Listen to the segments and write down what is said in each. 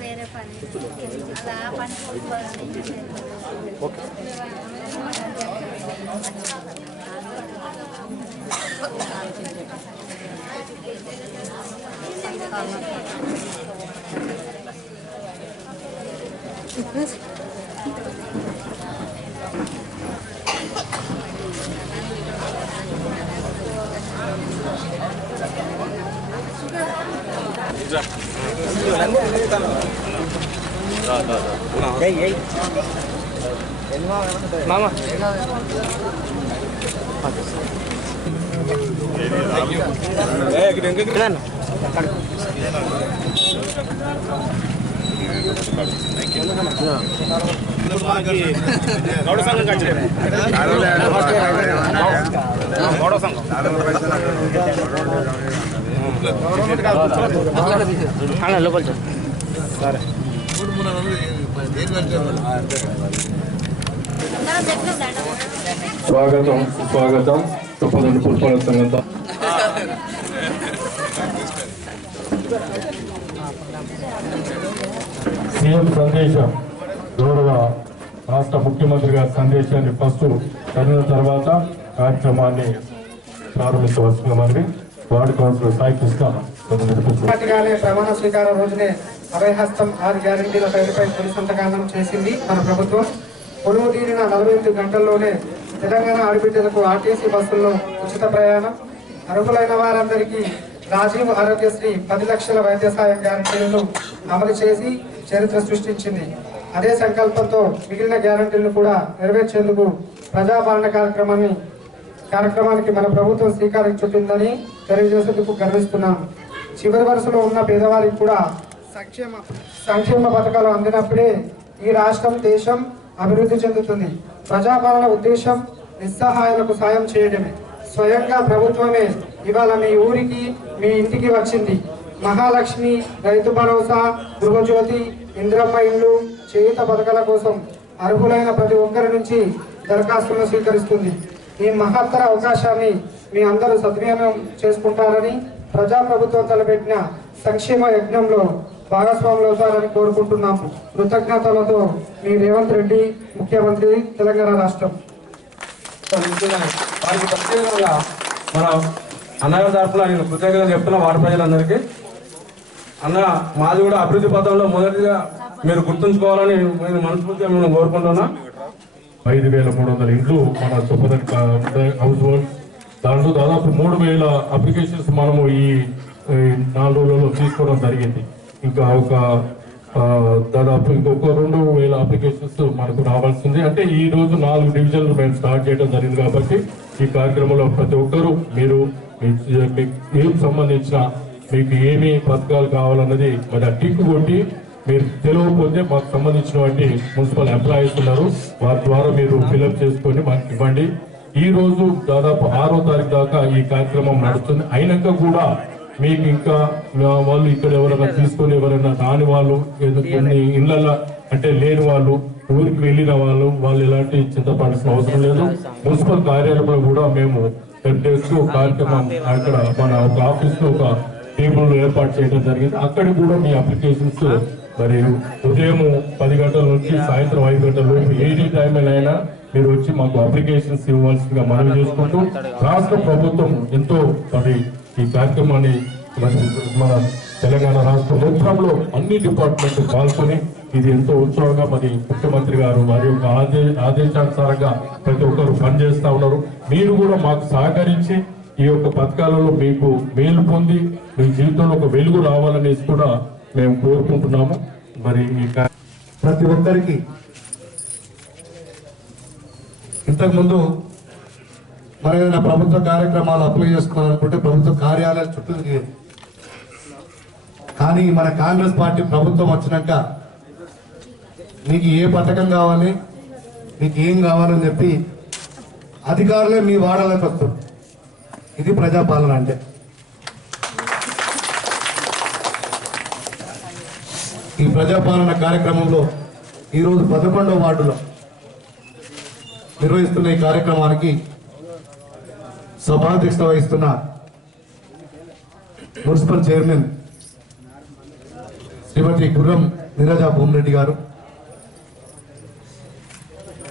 వేరే పని ఓకే మామా గౌడ సంఘం గౌడ సంఘం లోపల సరే స్వాగతం స్వాగతం తుప్పదండి పుష్పాల సంఘంతో సీఎం సందేశం గౌరవ రాష్ట్ర ముఖ్యమంత్రి గారి సందేశాన్ని ఫస్ట్ చదివిన తర్వాత కార్యక్రమాన్ని ప్రారంభించవలసిందిగా మరి వార్డు కౌన్సిలర్ సాయి కృష్ణ ప్రమాణ స్వీకారం రోజునే అభయహస్తం 6 గ్యారంటీల పేరుపై తొలి సంతకాలం చేసింది మన ప్రభుత్వం. పొలువు తీరిన 48 గంటల్లోనే తెలంగాణ ఆడబిడ్డలకు ఆర్టీసీ బస్సుల్లో ఉచిత ప్రయాణం, అర్హులైన వారందరికీ రాజీవ్ ఆరోగ్యశ్రీ 10 లక్షల వైద్య సాయం గ్యారంటీలను అమలు చేసి చరిత్ర సృష్టించింది. అదే సంకల్పంతో మిగిలిన గ్యారంటీలను కూడా నెరవేర్చేందుకు ప్రజాపాలన కార్యక్రమానికి మన ప్రభుత్వం శ్రీకారం చుట్టిందని తెలియజేసేందుకు గర్విస్తున్నాం. చివరి వరుసలో ఉన్న పేదవారికి కూడా సంక్షేమ పథకాలు అందినప్పుడే ఈ రాష్ట్రం దేశం అభివృద్ధి చెందుతుంది. ప్రజాపాలన ఉద్దేశం నిస్సహాయులకు సాయం చేయడమే. స్వయంగా ప్రభుత్వమే ఇవాళ మీ ఊరికి మీ ఇంటికి వచ్చింది. మహాలక్ష్మి, రైతు భరోసా, గృహజ్యోతి, ఇంద్రమ్మ ఇల్లు, చేయుత పథకాల కోసం అర్హులైన ప్రతి ఒక్కరి నుంచి దరఖాస్తులను స్వీకరిస్తుంది. ఈ మహత్తర అవకాశాన్ని మీ అందరూ సద్వినియోగం చేసుకుంటారని, ప్రజాప్రభుత్వం తలపెట్టిన సంక్షేమ యజ్ఞంలో భాగస్వాములు అవుతారని కోరుకుంటున్నాము. కృతజ్ఞతలతో మీ రేవంత్ రెడ్డి, ముఖ్యమంత్రి, తెలంగాణ రాష్ట్రం. వారికి ప్రత్యేకంగా మన అన్నగారి తరఫున నేను కృతజ్ఞతలు చెప్తున్నా వార్డు ప్రజలందరికీ. అన్న మాది కూడా అభివృద్ధి పథంలో మొదటిగా మీరు గుర్తుంచుకోవాలని నేను మనస్ఫూర్తిగా మేము కోరుకుంటున్నా. 5300 ఇండ్లు మన సూపర్ హౌస్ హోల్డ్, దాంట్లో దాదాపు 3000 అప్లికేషన్స్ మనము ఈ 4 రోజుల్లో తీసుకోవడం జరిగింది. ఇంకా దాదాపు ఇంకొక 2000 అప్లికేషన్స్ మనకు రావాల్సింది. అంటే ఈ రోజు 4 డివిజన్లు మేము స్టార్ట్ చేయడం జరిగింది. కాబట్టి ఈ కార్యక్రమంలో ప్రతి ఒక్కరూ మీరు ఏం సంబంధించిన మీకు ఏమి పథకాలు కావాలన్నది మరి ఆ టిక్ కొట్టి మీరు తెలియకపోతే మాకు సంబంధించినటువంటి మున్సిపల్ ఎంప్లాయీస్ ఉన్నారు, వారి ద్వారా మీరు ఫిల్అప్ చేసుకొని మాకు ఇవ్వండి. ఈ రోజు దాదాపు 6వ తారీఖు దాకా ఈ కార్యక్రమం నడుస్తుంది. అయినాక కూడా మీకు ఇంకా వాళ్ళు ఇక్కడ ఎవరైనా తీసుకొని ఎవరైనా రాని వాళ్ళు, కొన్ని ఇళ్ళ అంటే లేని వాళ్ళు, ఊరికి వెళ్ళిన వాళ్ళు ఎలాంటి చింతపడాల్సిన అవసరం లేదు. మున్సిపల్ కార్యాలయంలో కూడా మేము కార్యక్రమం అక్కడ మన ఒక ఆఫీస్ లో ఒక టేబుల్ ఏర్పాటు చేయడం జరిగింది. అక్కడికి కూడా మీ అప్లికేషన్స్ మరి ఉదయం 10 గంటల నుంచి సాయంత్రం 5 గంటల లోపు ఏది టైం అయినా మీరు వచ్చి మాకు అప్లికేషన్స్ ఇవ్వాల్సిందిగా మనవి చేసుకుంటూ, రాష్ట్ర ప్రభుత్వం ఎంతో మరి ఈ కార్యక్రమాన్ని మన తెలంగాణ రాష్ట్ర మొత్తంలో అన్ని డిపార్ట్మెంట్ పాల్గొని ఇది ఎంతో ఉత్సాహంగా మరి ముఖ్యమంత్రి గారు వారి యొక్క ఆదేశానుసారంగా ప్రతి ఒక్కరు పనిచేస్తా ఉన్నారు. మీరు కూడా మాకు సహకరించి ఈ యొక్క పథకాలలో మీకు మేలు పొంది మీ జీవితంలో ఒక వెలుగు రావాలనేసి కూడా మేము కోరుకుంటున్నాము. మరి ప్రతి ఒక్కరికి ఇంతకుముందు మరి ఏదైనా ప్రభుత్వ కార్యక్రమాలు అప్లై చేసుకోవాలనుకుంటే ప్రభుత్వ కార్యాలయాలు చుట్టూ తిరిగేది. కానీ మన కాంగ్రెస్ పార్టీ ప్రభుత్వం వచ్చినాక మీకు ఏ పథకం కావాలి, మీకు ఏం కావాలని చెప్పి అధికారులే మీ వాడలోకి వస్తారు. ఇది ప్రజాపాలన అంటే. ఈ ప్రజాపాలన కార్యక్రమంలో ఈరోజు 11వ వార్డులో నిర్వహిస్తున్న ఈ కార్యక్రమానికి సభాధ్యక్షత వహిస్తున్న మున్సిపల్ చైర్మన్ శ్రీమతి గుర్రం నీరజా భూమిరెడ్డి గారు,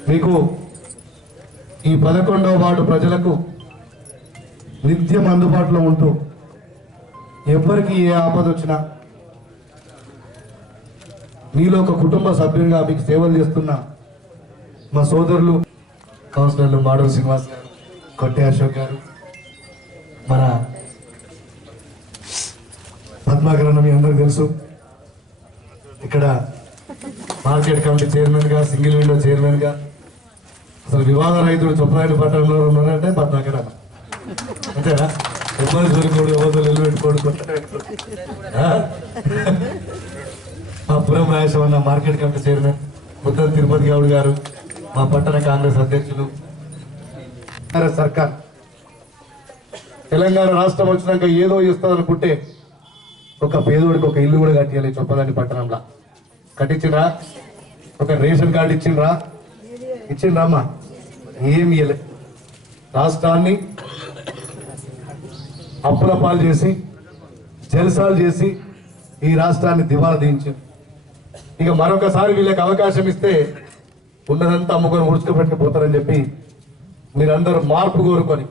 మీకు ఈ 11వ వార్డు ప్రజలకు నిత్యం అందుబాటులో ఉంటూ ఎవరికి ఏ ఆపద వచ్చినా మీలో ఒక కుటుంబ సభ్యునిగా మీకు సేవలు చేస్తున్న మా సోదరులు కౌన్సిలర్లు మాడవ శ్రీనివాస్ గారు, కొట్టే అశోక్ గారు, మన పద్మాకరణ మీ అందరికీ తెలుసు. ఇక్కడ మార్కెట్ కమిటీ చైర్మన్గా, సింగిల్ విండో చైర్మన్గా, అసలు వివాద రైతులు చొప్పనాయుడు పట్టణంలో ఉన్నారంటే పద్మాకరణ అంతేనా? ఎవరు దొరికోడు, ఎవరు నిల్లు పెట్టుకోడు, మా పురం Rajeshwara market committee chairman, Muddam Tirupati Goud గారు, మా పట్టణ కాంగ్రెస్ అధ్యక్షులు. సర్కార్ తెలంగాణ రాష్ట్రం వచ్చినాక ఏదో ఇస్తుందనుకుంటే ఒక పేదోడికి ఒక ఇల్లు కూడా కట్టియాలి చొప్పదండి పట్టణంలో. కట్టించిండ్రా? ఒక రేషన్ కార్డు ఇచ్చిండ్రా అమ్మా? ఏమి ఇవ్వలే. రాష్ట్రాన్ని అప్పుల పాలు చేసి జలసాలు చేసి ఈ రాష్ట్రాన్ని దివాలా దించింది. ఇక మరొకసారి వీళ్ళకి అవకాశం ఇస్తే ఉన్నదంతా అమ్ముకొని ఉడుచుకుపెట్టుకుపోతారని చెప్పి మీరందరూ మార్పు కోరుకొని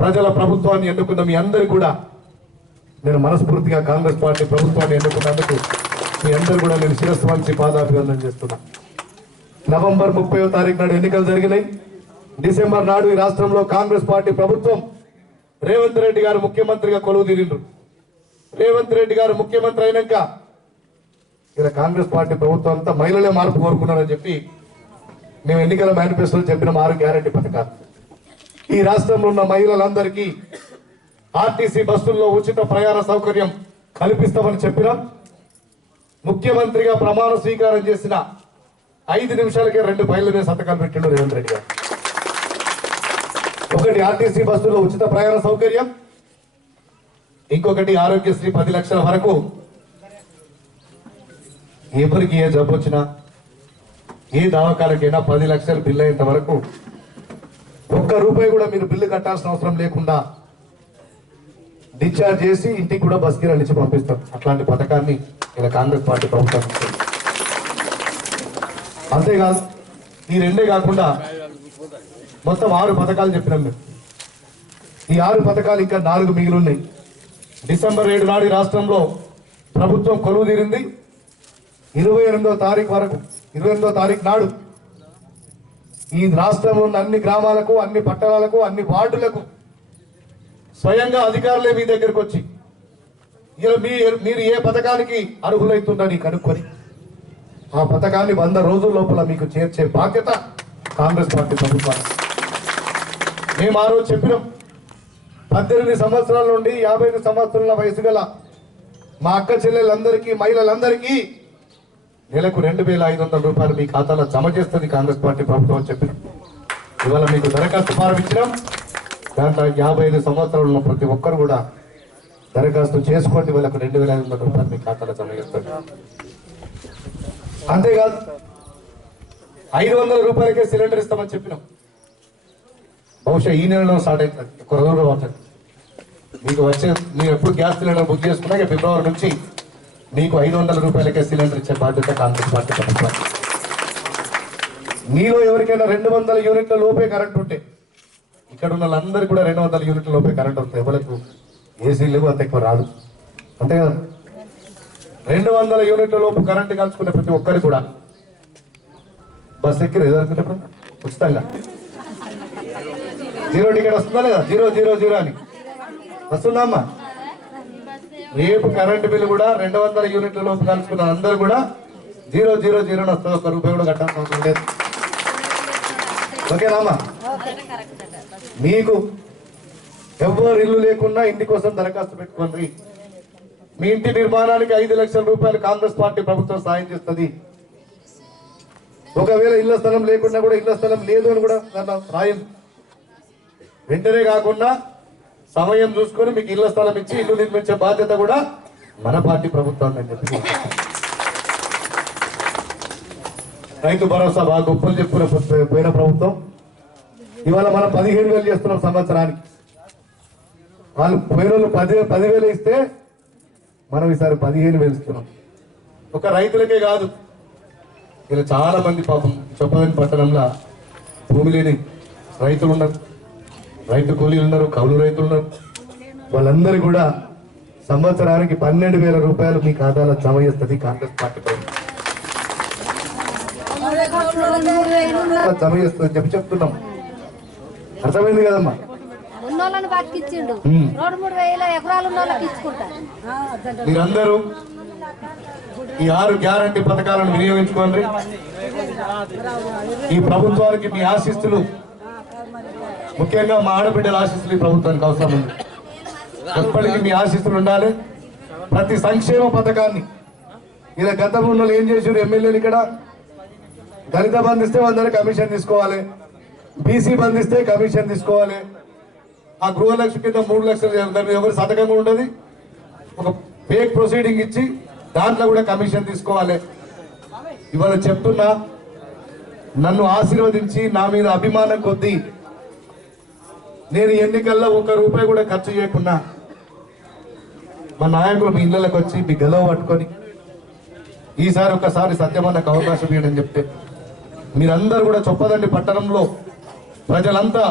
ప్రజల ప్రభుత్వాన్ని ఎన్నుకున్న మీ అందరికీ కూడా నేను మనస్ఫూర్తిగా కాంగ్రెస్ పార్టీ ప్రభుత్వాన్ని ఎన్నుకున్నందుకు మీ అందరూ కూడా నేను శిరస్సు వంచి పాదాభివందన చేస్తున్నా. నవంబర్ 30వ తారీఖు నాడు ఎన్నికలు జరిగినాయి. డిసెంబర్ నాడు ఈ రాష్ట్రంలో కాంగ్రెస్ పార్టీ ప్రభుత్వం రేవంత్ రెడ్డి గారు ముఖ్యమంత్రిగా కొలువు తీరిండ్రు. రేవంత్ రెడ్డి గారు ముఖ్యమంత్రి అయినాక ఇలా కాంగ్రెస్ పార్టీ ప్రభుత్వం అంతా మహిళలే మార్పు కోరుకున్నారని చెప్పి మేము ఎన్నికల మేనిఫెస్టోలో చెప్పిన 6 గ్యారెంటీ పథకాలు ఈ రాష్ట్రంలో ఉన్న మహిళలందరికీ ఆర్టీసీ బస్సుల్లో ఉచిత ప్రయాణ సౌకర్యం కల్పిస్తామని చెప్పినాం. ముఖ్యమంత్రిగా ప్రమాణ స్వీకారం చేసిన 5 నిమిషాలకే 2 ఫైళ్ళ మీద సంతకాలు పెట్టిండు రేవంత్ రెడ్డి గారు. ఒకటి ఆర్టీసీ బస్సులో ఉచిత ప్రయాణ సౌకర్యం, ఇంకొకటి ఆరోగ్యశ్రీ 10 లక్షల వరకు ఎవరికి ఏ జబ్బు వచ్చినా ఏ దవాఖానకైనా 10 లక్షలు బిల్లు అయ్యేంత వరకు ₹1 కూడా మీరు బిల్లు కట్టాల్సిన అవసరం లేకుండా డిశ్చార్జ్ చేసి ఇంటికి కూడా బస్ కిరాలు ఇచ్చి పంపిస్తాం. అట్లాంటి పథకాన్ని ఇలా కాంగ్రెస్ పార్టీ ప్రభుత్వం. అంతేకాదు ఈ 2 కాకుండా మొత్తం 6 పథకాలు చెప్పినాం మేము. ఈ 6 పథకాలు ఇంకా 4 మిగిలి ఉన్నాయి. డిసెంబర్ 7 నాడు ఈ రాష్ట్రంలో ప్రభుత్వం కొలువు తీరింది. 28వ తారీఖు వరకు 28వ తారీఖు నాడు ఈ రాష్ట్రంలో ఉన్న అన్ని గ్రామాలకు, అన్ని పట్టణాలకు, అన్ని వార్డులకు స్వయంగా అధికారులే మీ దగ్గరకు వచ్చి ఇలా మీరు ఏ పథకానికి అర్హులైతుందని కనుక్కొని ఆ పథకాన్ని 100 రోజుల లోపల మీకు చేర్చే బాధ్యత కాంగ్రెస్ పార్టీ ప్రభుత్వానికి. మేము ఆ రోజు చెప్పినాం, 18 సంవత్సరాల నుండి 55 సంవత్సరాల వయసు గల మా అక్క చెల్లెలందరికీ, మహిళలందరికీ నెలకు ₹2,500 మీ ఖాతాలో జమ చేస్తుంది కాంగ్రెస్ పార్టీ ప్రభుత్వం అని చెప్పినాం. ఇవాళ మీకు దరఖాస్తు ఫారం ఇచ్చినాం. దాంట్లో 55 సంవత్సరాలు ఉన్న ప్రతి ఒక్కరు కూడా దరఖాస్తు చేసుకోండి. వాళ్ళకు ₹2,500 మీ ఖాతాలో జమ చేస్తుంది. అంతేకాదు ₹500కే సిలిండర్ ఇస్తామని చెప్పినాం. బహుశా ఈ నెలలో స్టార్ట్ అవుతుంది, ఎక్కువ రోజులు అవుతుంది. మీకు మీరు ఎప్పుడు గ్యాస్ సిలిండర్ బుక్ చేసుకున్నా ఫిబ్రవరి నుంచి మీకు ₹500కే సిలిండర్ ఇచ్చే బాధ్యత కాంగ్రెస్ పార్టీ ప్రభుత్వం. మీలో ఎవరికైనా 200 యూనిట్ల లోపే కరెంట్ ఉంటే, ఇక్కడ ఉన్న వాళ్ళందరూ కూడా 200 యూనిట్ల లోపే కరెంట్ వస్తుంది. ఎవరికి ఏసీ లేవు, అంత ఎక్కువ రాదు. అంతే కదా? 200 యూనిట్ల లోపు కరెంట్ కలుసుకునే ప్రతి ఒక్కరు కూడా బస్ ఎక్కి రిజర్వ్ ఉచితంగా 0 టికెట్ వస్తుందా లేదా? 000 అని వస్తుందా అమ్మా? రేపు కరెంటు బిల్లు కూడా 200 యూనిట్ల లోపు కలుసుకున్న అందరూ కూడా 000 వస్తుంది. ₹1 కూడా కట్టాల్సిన అవసరం లేదు. ఓకేనామా? మీకు ఎవరు ఇల్లు లేకున్నా ఇంటి కోసం దరఖాస్తు పెట్టుకోండి. మీ ఇంటి నిర్మాణానికి ₹5 లక్షల కాంగ్రెస్ పార్టీ ప్రభుత్వం సాయం చేస్తుంది. ఒకవేళ ఇళ్ల స్థలం లేకున్నా కూడా ఇళ్ల స్థలం లేదు అని కూడా రాయండి. వెంటనే కాకుండా సమయం చూసుకొని మీకు ఇళ్ల స్థలం ఇచ్చి ఇల్లు నిర్మించే బాధ్యత కూడా మన పార్టీ ప్రభుత్వం అని చెప్పి రైతు భరోసా బాగా గొప్పలు చెప్పుకున్న పోయిన ప్రభుత్వం ఇవాళ మనం 15,000 చేస్తున్నాం సంవత్సరానికి. వాళ్ళు పోయిన వాళ్ళు 10,000 ఇస్తే మనం ఈసారి 15,000 ఇస్తున్నాం. ఒక రైతులకే కాదు, ఇలా చాలా మంది పాపం చొప్పదని పట్టణంలో భూమి లేని రైతులు ఉన్నారు, రైతు కూలీలు ఉన్నారు, కౌలు రైతులు ఉన్నారు. వాళ్ళందరూ కూడా సంవత్సరానికి 12,000 రూపాయలు మీ ఖాతాలో జమ చేస్తుంది కాంగ్రెస్ పార్టీ జమ చేస్తుంది చెప్పి చెప్తున్నాం. అర్థమైంది కదమ్మా? ఉన్నోళ్ళని బతికిచ్చిండు 2-3 వేల ఎకరాలు ఉన్నోళ్ళకి ఇచ్చుకుంటారు. మీరందరూ ఈ 6 గ్యారంటీ పథకాలను వినియోగించుకోండి. ఈ ప్రభుత్వానికి మీ ఆశీస్సులు, ముఖ్యంగా మా ఆడబిడ్డల ఆశీస్సులు ఈ ప్రభుత్వానికి అవసరం ఉంది. ఎప్పటికీ మీ ఆశీస్సులు ఉండాలి. ప్రతి సంక్షేమ పథకాన్ని ఇలా గతంలో ఏం చేశారు ఎమ్మెల్యేలు ఇక్కడ, దళిత బంధిస్తే 100 కమిషన్ తీసుకోవాలి, బీసీ బంధిస్తే కమిషన్ తీసుకోవాలి, ఆ గృహలక్ష్మి కింద 3 లక్షలు ఎవరి సంతకంగా ఉండదు, ఒక ఫేక్ ప్రొసీడింగ్ ఇచ్చి దాంట్లో కూడా కమిషన్ తీసుకోవాలి. ఇవాళ చెప్తున్నా, నన్ను ఆశీర్వదించి నా మీద అభిమానం కొద్దీ నేను ఎన్నికల్లో 1 రూపాయి కూడా ఖర్చు చేయకుండా మా నాయకులు మీ ఇళ్ళకి వచ్చి మీ గెలవ పట్టుకొని ఈసారి ఒకసారి సత్యమన్నకు అవకాశం ఇవ్వడం చెప్తే మీరందరూ కూడా చొప్పదండి పట్టణంలో ప్రజలంతా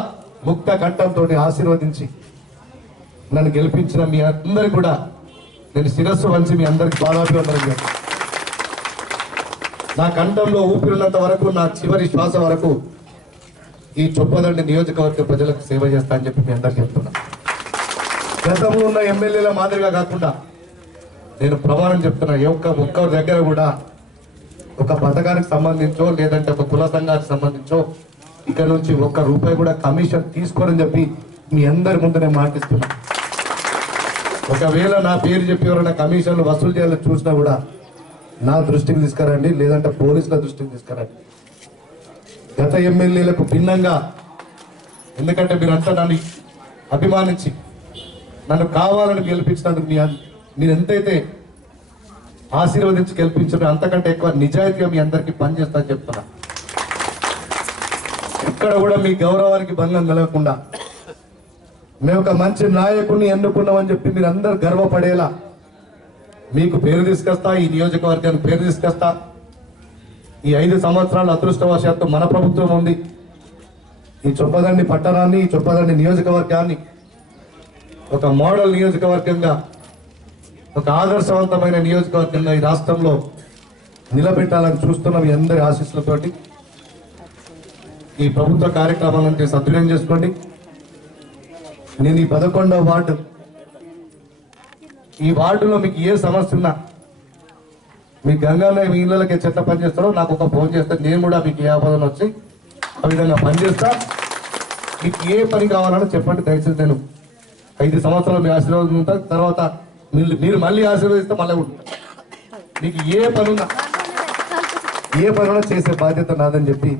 ముక్త కంఠంతో ఆశీర్వదించి నన్ను గెలిపించిన మీ అందరికి కూడా నేను శిరస్సు వంచి మీ అందరికి పాదాభివందనం చేస్తాను. నా కంఠంలో ఊపిరినంత వరకు, నా చివరి శ్వాస వరకు ఈ చొప్పదండి నియోజకవర్గ ప్రజలకు సేవ చేస్తా అని చెప్పి మీ అందరికి చెప్తున్నా. గతంలో ఉన్న ఎమ్మెల్యేల మాదిరిగా కాకుండా నేను ప్రమాణం చెప్తున్నా, ఒక్కరి దగ్గర కూడా ఒక పథకానికి సంబంధించో లేదంటే ఒక కుల సంఘానికి సంబంధించో ఇక్కడ నుంచి 1 రూపాయి కూడా కమిషన్ తీసుకోరని చెప్పి మీ అందరి ముందు నేను మాటిస్తున్నా. ఒకవేళ నా పేరు చెప్పి ఎవరైనా కమిషన్లు వసూలు చేయాలని చూసినా కూడా నా దృష్టికి తీసుకురండి, లేదంటే పోలీసుల దృష్టికి తీసుకురండి. గత ఎమ్మెల్యేలకు భిన్నంగా, ఎందుకంటే మీరంతా నన్ను అభిమానించి నన్ను కావాలని గెలిపించినందుకు మీరు ఎంతైతే ఆశీర్వదించి గెలిపించారో అంతకంటే ఎక్కువ నిజాయితీగా మీ అందరికీ పనిచేస్తా చెప్తున్నా. ఇక్కడ కూడా మీ గౌరవానికి భంగం కలగకుండా మేము ఒక మంచి నాయకుడిని ఎన్నుకున్నామని చెప్పి మీరు అందరు గర్వపడేలా మీకు పేరు తీసుకొస్తా, ఈ నియోజకవర్గానికి పేరు తీసుకొస్తా. ఈ 5 సంవత్సరాల అదృష్టవశాత్తు మన ప్రభుత్వం ఉంది. ఈ చొప్పదండి పట్టణాన్ని, ఈ చొప్పదండి నియోజకవర్గాన్ని ఒక మోడల్ నియోజకవర్గంగా, ఒక ఆదర్శవంతమైన నియోజకవర్గంగా ఈ రాష్ట్రంలో నిలబెట్టాలని చూస్తున్న మీ అందరి ఆశీస్సులతోటి ఈ ప్రభుత్వ కార్యక్రమాలను సద్వినియోగం చేసుకోండి. నేను ఈ 11వ వార్డు, ఈ వార్డులో మీకు ఏ సమస్య ఉన్నా, మీ గంగాలో మీ ఇళ్ళకి చెత్త పనిచేస్తారో నాకు ఒక ఫోన్ చేస్తే నేను కూడా మీకు ఏ ఆపదన వచ్చి ఆ విధంగా పనిచేస్తా. మీకు ఏ పని కావాలన్నా చెప్పండి, దయచేసి నేను 5 సంవత్సరాలు మీ ఆశీర్వాదం ఉంటుంది. తర్వాత మీరు మళ్ళీ ఆశీర్వదిస్తే మళ్ళీ ఉంటుంది. మీకు ఏ పనున్నా చేసే బాధ్యత నాదని చెప్పి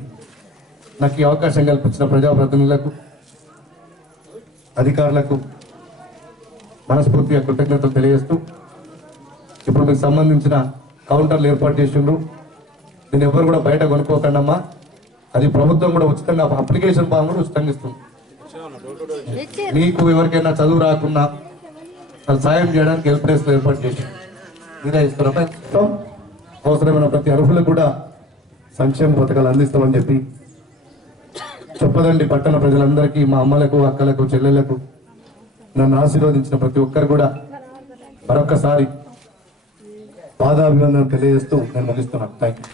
నాకు ఈ అవకాశం కల్పించిన ప్రజాప్రతినిధులకు, అధికారులకు మనస్ఫూర్తిగా కృతజ్ఞతలు తెలియజేస్తూ, ఇప్పుడు మీకు సంబంధించిన కౌంటర్లు ఏర్పాటు చేసిండ్రు. నేను ఎవరు కూడా బయట కొనుక్కోకండమ్మా, అది ప్రభుత్వం కూడా ఉచితంగా అప్లికేషన్ ఫామ్ కూడా ఉచితంగా ఇస్తుంది. మీకు ఎవరికైనా చదువు రాకున్నా సాయం చేయడానికి హెల్ప్ డెస్క్ ఏర్పాటు చేసి మీరే ఇస్తారా? అవసరమైన ప్రతి అర్హులకు కూడా సంక్షేమ పథకాలు అందిస్తామని చెప్పి చొప్పదండి పట్టణ ప్రజలందరికీ, మా అమ్మలకు, అక్కలకు, చెల్లెలకు, నన్ను ఆశీర్వదించిన ప్రతి ఒక్కరు కూడా మరొక్కసారి పాదాభివందనం తెలియజేస్తూ నేను ముగిస్తున్నాను. Thank you.